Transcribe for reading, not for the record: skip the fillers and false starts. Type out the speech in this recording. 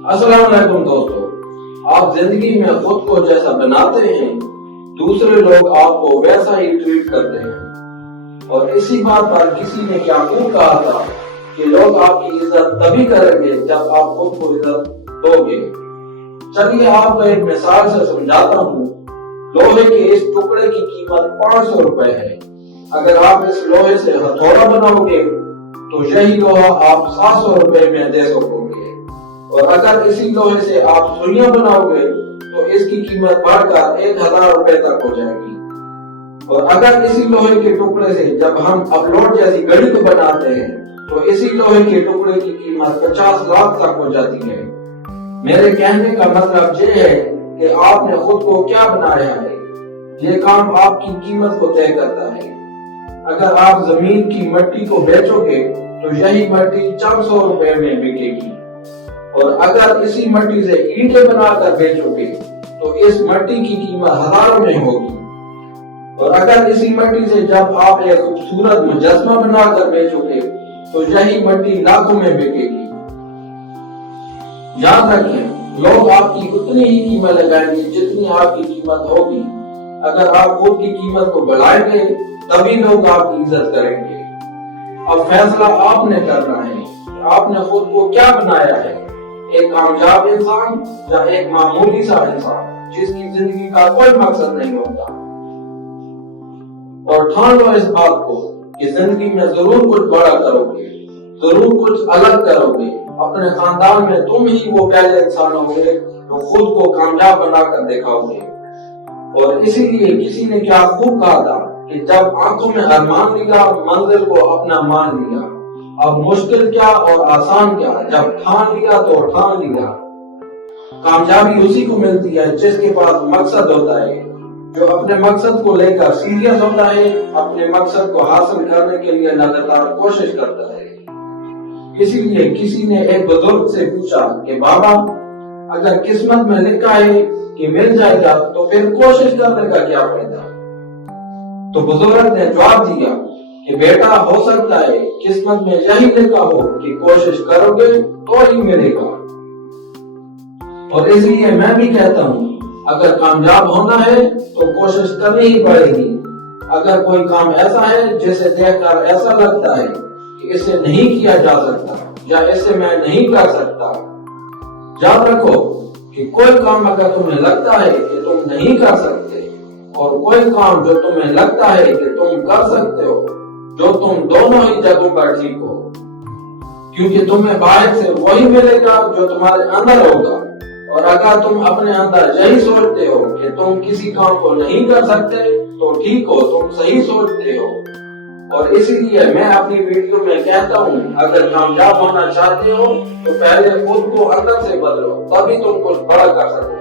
अस्सलाम वालेकुम दोस्तों, आप जिंदगी में खुद को जैसा बनाते हैं दूसरे लोग आपको वैसा ही ट्रीट करते हैं। और इसी बात पर किसी ने क्या खूब कहा था कि लोग आपकी इज्जत तभी करेंगे जब आप खुद को इज्जत दोगे। चलिए आपको एक मिसाल से समझाता हूँ। लोहे के इस टुकड़े की कीमत 500 रुपए है। अगर आप इस लोहे से हथौड़ा बनाओगे तो यही लोहा आप 700 रुपए में दे सकोगे, और अगर इसी लोहे से आप सुइयां बनाओगे तो इसकी कीमत बढ़कर 1000 रुपए तक हो जाएगी। और अगर इसी लोहे के टुकड़े से जब हम अपलोड जैसी घड़ी को बनाते हैं तो इसी लोहे के टुकड़े की कीमत 50 लाख तक हो जाती है। मेरे कहने का मतलब ये है कि आपने खुद को क्या बनाया है, ये काम आपकी कीमत को तय करता है। अगर आप जमीन की मट्टी को बेचोगे तो यही मट्टी 400 रुपए में बिकेगी, और अगर इसी मट्टी से ईंटें बनाकर बेचोगे तो इस मट्टी की कीमत हजारों में होगी, और अगर इसी मट्टी से जब आप एक खूबसूरत मुजस्मा बनाकर बेचोगे तो यही मट्टी लाखों में बिकेगी। याद रखें, लोग आपकी उतनी ही कीमत लगाएंगे जितनी आपकी कीमत होगी। अगर आप खुद की कीमत को बढ़ाएंगे तभी लोग आपकी इज्जत करेंगे। अब फैसला आपने करना है कि आपने खुद को क्या बनाया है, एक कामयाब इंसान या एक मामूली सा इंसान जिसकी जिंदगी का कोई मकसद नहीं होता। और ठान लो इस बात को कि जिंदगी में जरूर कुछ बड़ा करोगे, जरूर कुछ अलग करोगे। अपने खानदान में तुम ही वो पहले इंसान होंगे जो खुद को कामयाब बनाकर दिखाओगे। और इसीलिए किसी ने क्या खूब कहा था कि जब आंखों में अरमान लिया मंजिल को अपना मान लिया। अब मुश्किल क्या और आसान क्या, जब ठान लिया तो ठान लिया। कामयाबी उसी को मिलती है जिसके पास मकसद होता है, जो अपने मकसद को लेकर सीरियस होता है, अपने मकसद को हासिल करने के लिए लगातार कोशिश करता है। इसीलिए किसी ने एक बुजुर्ग से पूछा कि बाबा, अगर किस्मत में लिखा है कि मिल जाएगा तो फिर कोशिश करने का क्या फायदा। तो बुजुर्ग ने जवाब दिया कि बेटा, हो सकता है किस्मत में यही लिखा हो कि कोशिश करोगे तो ही मिलेगा। और इसलिए मैं भी कहता हूँ, अगर कामयाब होना है तो कोशिश करनी ही पड़ेगी। अगर कोई काम ऐसा है जिसे देखकर ऐसा लगता है कि इसे नहीं किया जा सकता या इसे मैं नहीं कर सकता, याद रखो कि कोई काम अगर तुम्हें लगता है कि तुम नहीं कर सकते और कोई काम जो तुम्हें लगता है कि तुम कर सकते हो, जो तुम दोनों ही जगहों पर ठीक हो, क्योंकि तुम्हें बाहर से वही मिलेगा जो तुम्हारे अंदर होगा। और अगर तुम अपने अंदर यही सोचते हो कि तुम किसी काम को नहीं कर सकते तो ठीक हो, तुम सही सोचते हो। और इसीलिए मैं अपनी वीडियो में कहता हूँ, अगर कामयाब होना चाहते हो तो पहले खुद को अंदर से बदलो, तभी तुम कुछ बड़ा कर सकते हो।